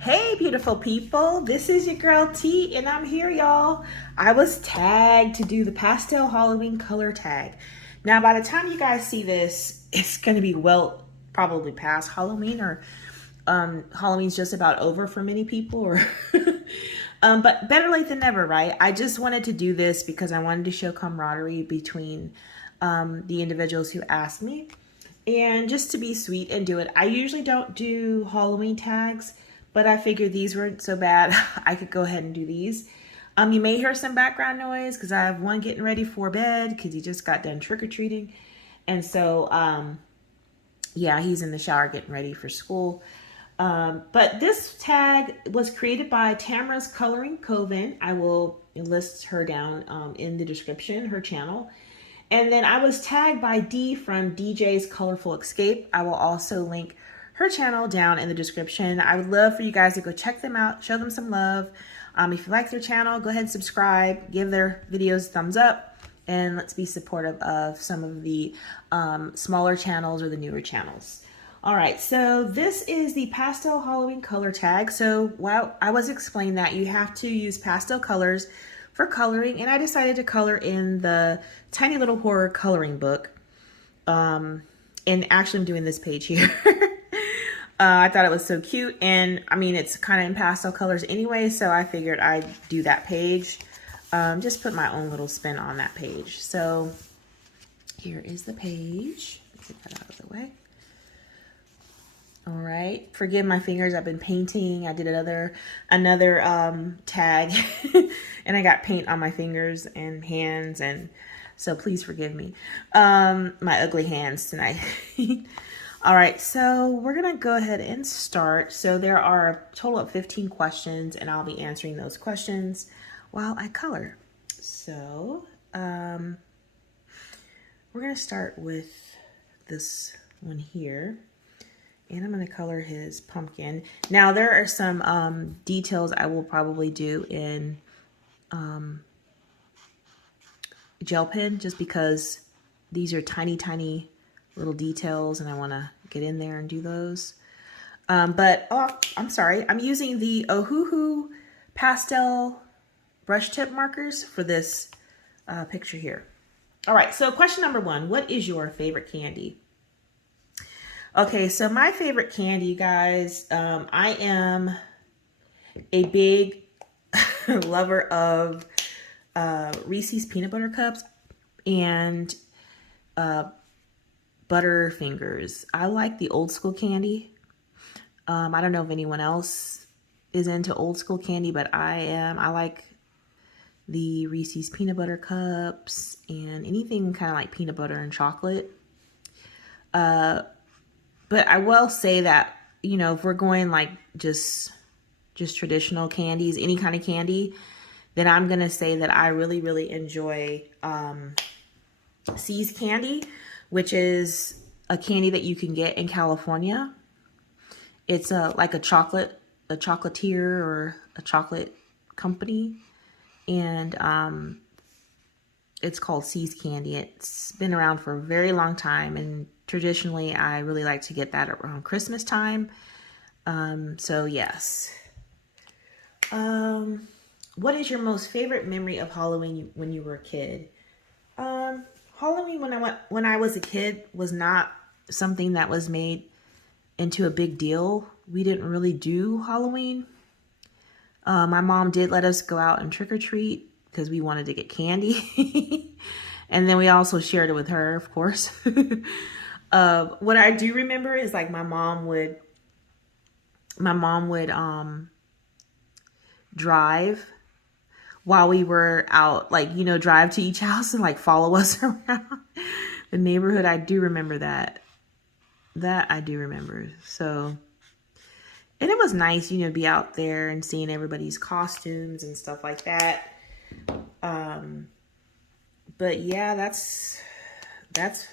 Hey, beautiful people. This is your girl T, and I'm here, y'all. I was tagged to do the Pastel Halloween Color Tag. Now, by the time you guys see this, it's going to be probably past Halloween, or Halloween's just about over for many people, or but better late than never, right? I just wanted to do this because I wanted to show camaraderie between the individuals who asked me, and just to be sweet and do it. I usually don't do Halloween tags, but I figured these weren't so bad. I could go ahead and do these. You may hear some background noise because I have one getting ready for bed because he just got done trick-or-treating. And so, yeah, he's in the shower getting ready for school. But this tag was created by Tamara's Coloring Coven. I will list her down in the description, her channel. And then I was tagged by Dee from DJ's Colorful Escape. I will also link her channel down in the description. I would love for you guys to go check them out, show them some love. If you like their channel, go ahead and subscribe, give their videos a thumbs up, and let's be supportive of some of the smaller channels or the newer channels. All right, so this is the Pastel Halloween Color Tag. So while I was explaining that you have to use pastel colors for coloring, and I decided to color in the Tiny Little Horror coloring book. And actually I'm doing this page here. I thought it was so cute, and I mean, it's kind of in pastel colors anyway, so I figured I'd do that page. Just put my own little spin on that page. So here is the page. Get that out of the way. All right, forgive my fingers. I've been painting. I did another tag, and I got paint on my fingers and hands, and so please forgive me. My ugly hands tonight. All right, so we're gonna go ahead and start. So there are a total of 15 questions, and I'll be answering those questions while I color. So we're gonna start with this one here, and I'm gonna color his pumpkin. Now there are some details I will probably do in gel pen, just because these are tiny little details and I want to get in there and do those. But I'm sorry, I'm using the Ohuhu pastel brush tip markers for this picture here. All right, so question number 1, what is your favorite candy? Okay, so my favorite candy, you guys, I am a big lover of Reese's peanut butter cups and Butterfingers. I like the old school candy. I don't know if anyone else is into old school candy, but I am. I like the Reese's peanut butter cups and anything kind of like peanut butter and chocolate. But I will say that, you know, if we're going like just traditional candies, any kind of candy, then I'm going to say that I really enjoy See's candy, which is a candy that you can get in California. It's like a chocolatier or a chocolate company, and it's called See's Candy. It's been around for a very long time, and traditionally I really like to get that around Christmas time. So yes. What is your most favorite memory of Halloween when you were a kid? Halloween when I was a kid was not something that was made into a big deal. We didn't really do Halloween. My mom did let us go out and trick-or-treat because we wanted to get candy. And then we also shared it with her, of course. What I do remember is like my mom would drive while we were out, like, you know, drive to each house and like follow us around the neighborhood. I do remember that. That I do remember. So, and it was nice, you know, to be out there and seeing everybody's costumes and stuff like that. But yeah, that's that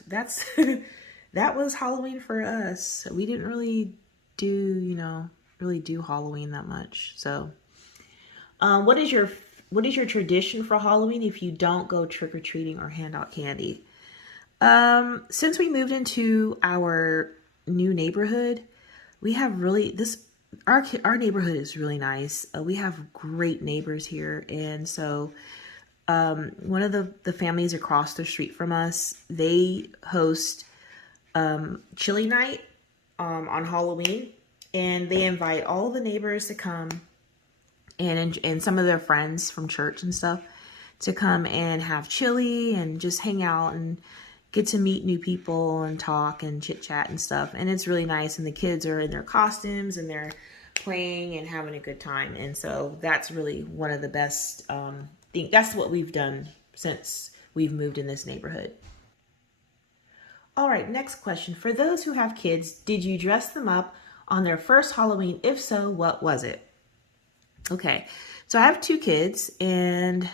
was Halloween for us. We didn't really do Halloween that much. So, what is your tradition for Halloween if you don't go trick-or-treating or hand out candy? Since we moved into our new neighborhood, we have really, our neighborhood is really nice. We have great neighbors here, and so one of the families across the street from us, they host chili night on Halloween, and they invite all the neighbors to come and some of their friends from church and stuff to come and have chili and just hang out and get to meet new people and talk and chit chat and stuff. And it's really nice. And the kids are in their costumes and they're playing and having a good time. And so that's really one of the best things. That's what we've done since we've moved in this neighborhood. All right, next question. For those who have kids, did you dress them up on their first Halloween? If so, what was it? Okay, so I have 2 kids, and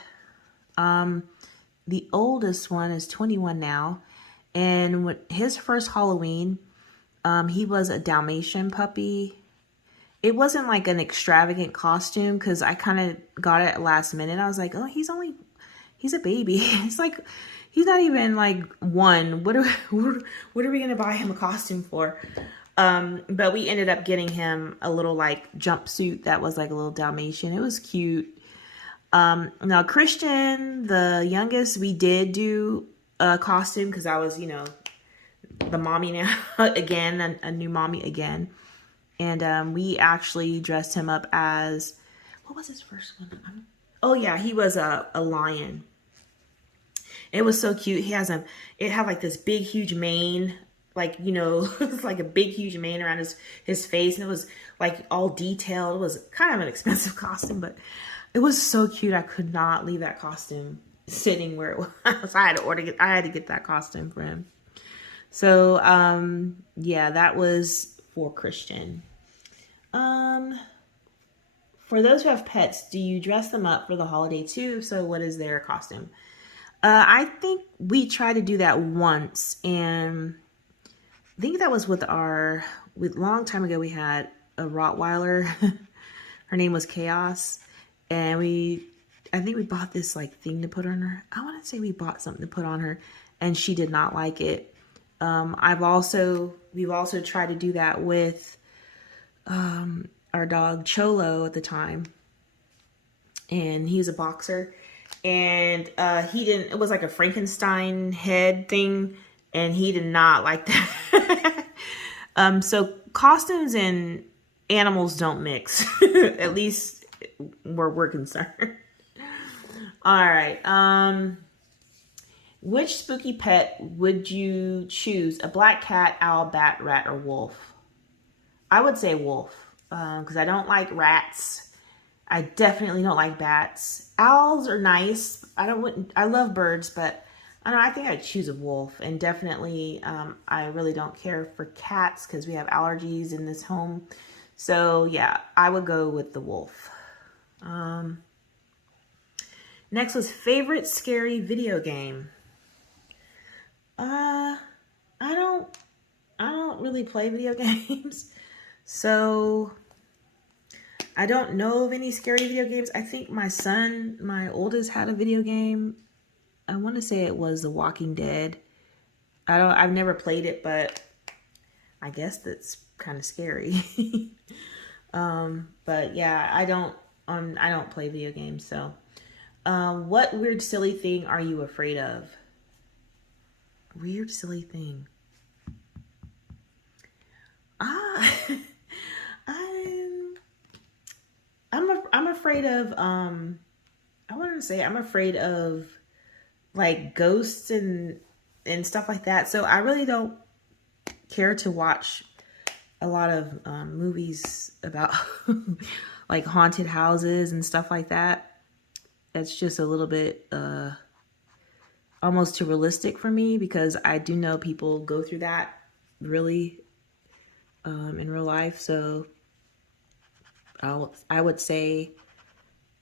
the oldest one is 21 now. And his first Halloween, he was a Dalmatian puppy. It wasn't like an extravagant costume because I kind of got it last minute. I was like, oh, he's a baby. It's like, he's not even like 1. What are we going to buy him a costume for? But we ended up getting him a little like jumpsuit that was like a little Dalmatian. It was cute. Now Christian, the youngest, we did do a costume because I was, the mommy now again, a new mommy again. And we actually dressed him up as, what was his first one? Oh yeah, he was a lion. It was so cute. It had like this big, huge mane, like, it was like a big, huge mane around his face. And it was like all detailed. It was kind of an expensive costume, but it was so cute. I could not leave that costume sitting where it was. I had to get that costume for him. So, yeah, that was for Christian. For those who have pets, do you dress them up for the holiday too? If so, what is their costume? I think we tried to do that once, and I think that was with long time ago, we had a Rottweiler. Her name was Chaos, and I think we bought this like thing to put on her. I want to say we bought something to put on her, and she did not like it. We've also tried to do that with our dog Cholo at the time, and he's a boxer, and it was like a Frankenstein head thing, and he did not like that. So costumes and animals don't mix, at least where we're concerned. All right. Which spooky pet would you choose? A black cat, owl, bat, rat, or wolf? I would say wolf, because I don't like rats. I definitely don't like bats. Owls are nice. I love birds, but I don't know, I think I'd choose a wolf. And definitely, I really don't care for cats because we have allergies in this home. So yeah, I would go with the wolf. Next was favorite scary video game. I don't really play video games, so I don't know of any scary video games. I think my son, my oldest, had a video game. I want to say it was The Walking Dead. I've never played it, but I guess that's kind of scary. But yeah, I don't play video games. So, what weird, silly thing are you afraid of? Weird, silly thing. I'm afraid of, I want to say I'm afraid of like ghosts and stuff like that. So I really don't care to watch a lot of movies about like haunted houses and stuff like that. That's just a little bit almost too realistic for me, because I do know people go through that really in real life. So I would say,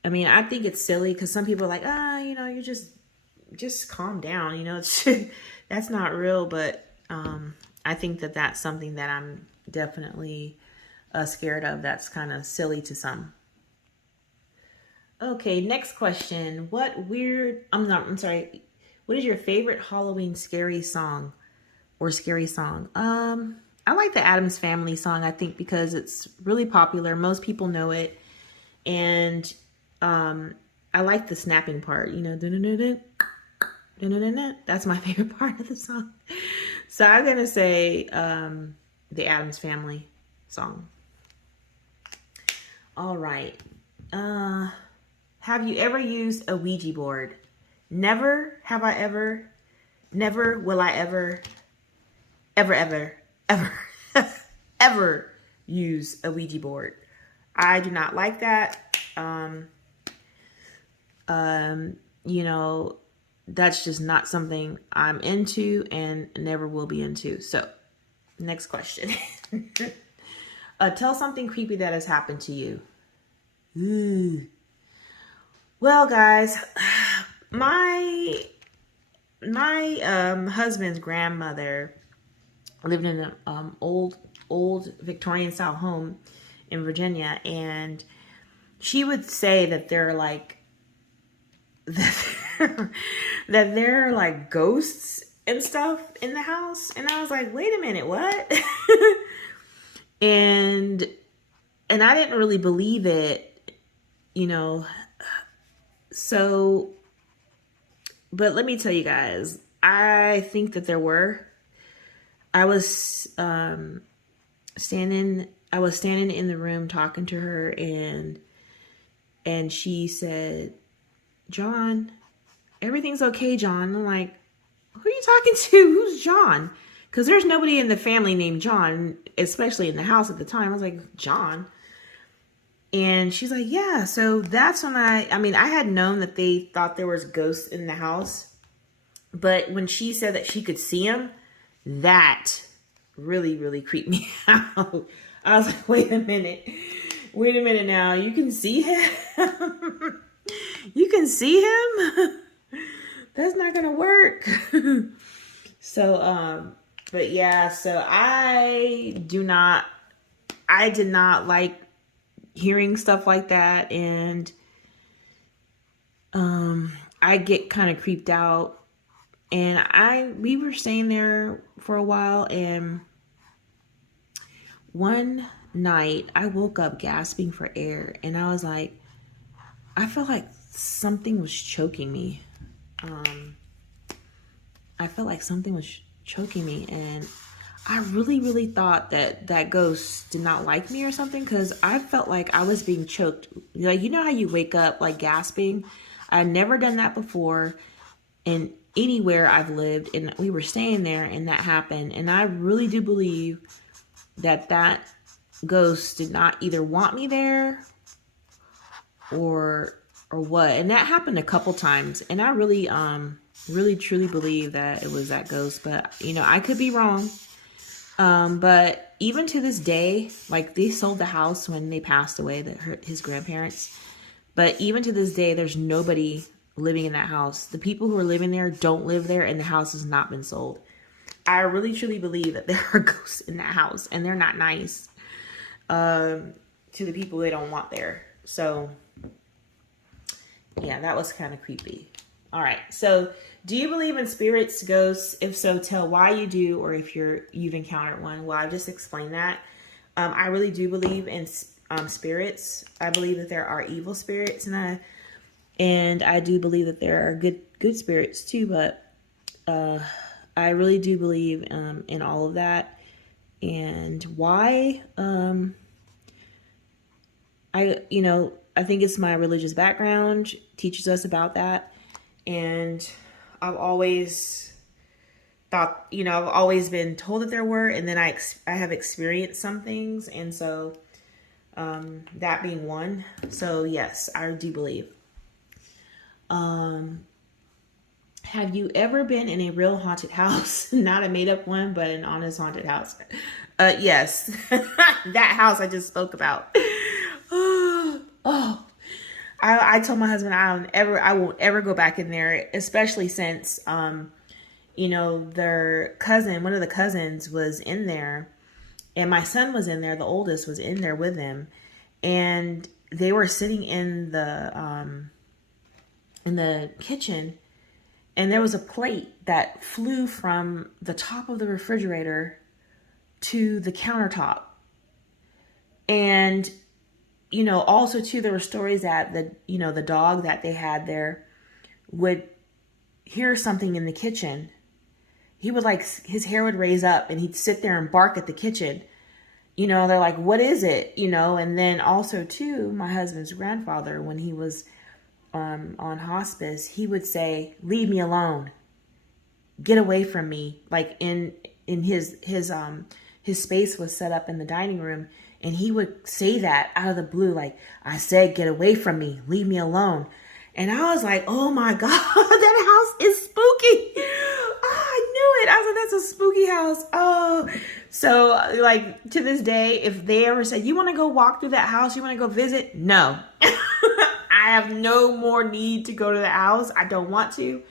I mean, I think it's silly because some people are like, you just calm down, it's that's not real. But I think that that's something that I'm definitely scared of. That's kind of silly to some. Okay, next question. What is your favorite Halloween scary song or scary song? I I like the Addams Family song, I think, because it's really popular. Most people know it. And I like the snapping part, you know, dun-dun-dun-dun, dun-dun-dun-dun. That's my favorite part of the song. So I'm going to say the Addams Family song. All right. Have you ever used a Ouija board? Never have I ever. Never will I ever, ever, ever use a Ouija board. I do not like that. You know, that's just not something I'm into and never will be into. So, next question. Tell something creepy that has happened to you. Ooh. Well, guys, my husband's grandmother lived in an old Victorian style home in Virginia, and she would say that they're like that there are like ghosts and stuff in the house. And I was like, wait a minute, what? and I didn't really believe it, you know. So, but let me tell you guys, I think that there were. I was standing in the room talking to her, and she said, John, everything's okay, John. I'm like, who are you talking to? Who's John? Because there's nobody in the family named John, especially in the house at the time. I was like, John? And she's like, yeah. So that's when I had known that they thought there was ghosts in the house. But when she said that she could see them, that really, really creeped me out. I was like, wait a minute now. You can see him? You can see him? That's not gonna work. So, but yeah, so I did not like hearing stuff like that, and I get kind of creeped out. And we were staying there for a while, and one night I woke up gasping for air, and I was like, I felt like something was choking me. I felt like something was choking me, and I really, really thought that ghost did not like me or something, because I felt like I was being choked. Like, you know how you wake up like gasping? I'd never done that before in anywhere I've lived, and we were staying there, and that happened. And I really do believe that ghost did not either want me there or what. And that happened a couple times, and I really truly believe that it was that ghost. But you know, I could be wrong. But even to this day, like, they sold the house when they passed away, his grandparents. But even to this day, there's nobody living in that house. The people who are living there don't live there, and the house has not been sold. I really truly believe that there are ghosts in that house, and they're not nice to the people they don't want there. So yeah, that was kind of creepy. All right, so do you believe in spirits, ghosts? If so, tell why you do, or if you've encountered one. Well, I've just explained that. I really do believe in spirits. I believe that there are evil spirits, and I do believe that there are good spirits too. But I really do believe in all of that. And why? I think it's my religious background teaches us about that. And I've always thought, I've always been told that there were, and then I have experienced some things. And so that being one. So yes, I do believe. Have you ever been in a real haunted house? Not a made up one, but an honest haunted house. Yes, that house I just spoke about. Oh, I told my husband I won't ever go back in there, especially since, their cousin, one of the cousins was in there, and my son was in there. The oldest was in there with him, and they were sitting in the kitchen, and there was a plate that flew from the top of the refrigerator to the countertop. And, you know, also too, there were stories that the dog that they had there would hear something in the kitchen. He would his hair would raise up and he'd sit there and bark at the kitchen. You know, they're like, what is it? You know, and then also too, my husband's grandfather, when he was on hospice, he would say, leave me alone. Get away from me. Like in his space was set up in the dining room, and he would say that out of the blue, like, I said, get away from me, leave me alone. And I was like, oh my God, that house is spooky. Oh, I knew it. I was like, that's a spooky house. Oh, so like to this day, if they ever say, you want to go walk through that house, you want to go visit? No, I have no more need to go to the house. I don't want to.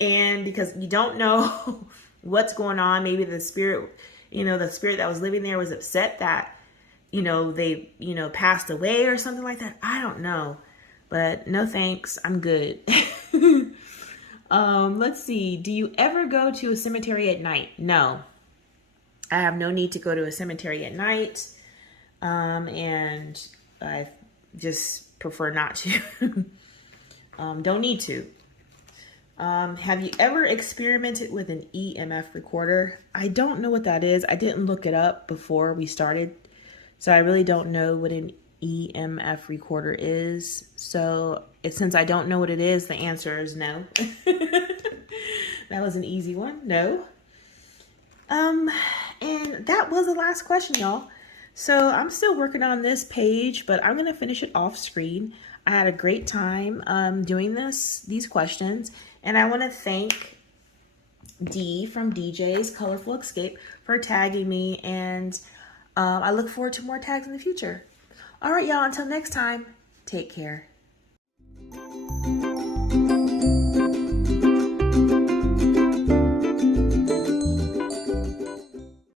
And because you don't know what's going on, maybe the spirit, the spirit that was living there was upset that, they, passed away or something like that. I don't know, but no thanks. I'm good. Let's see. Do you ever go to a cemetery at night? No, I have no need to go to a cemetery at night. And I just prefer not to. Don't need to. Have you ever experimented with an EMF recorder? I don't know what that is. I didn't look it up before we started, so I really don't know what an EMF recorder is. So since I don't know what it is, the answer is no. That was an easy one. No. And that was the last question, y'all. So I'm still working on this page, but I'm going to finish it off screen. I had a great time doing these questions. And I want to thank Dee from DJ's Colorful Escape for tagging me. And I look forward to more tags in the future. All right, y'all. Until next time, take care.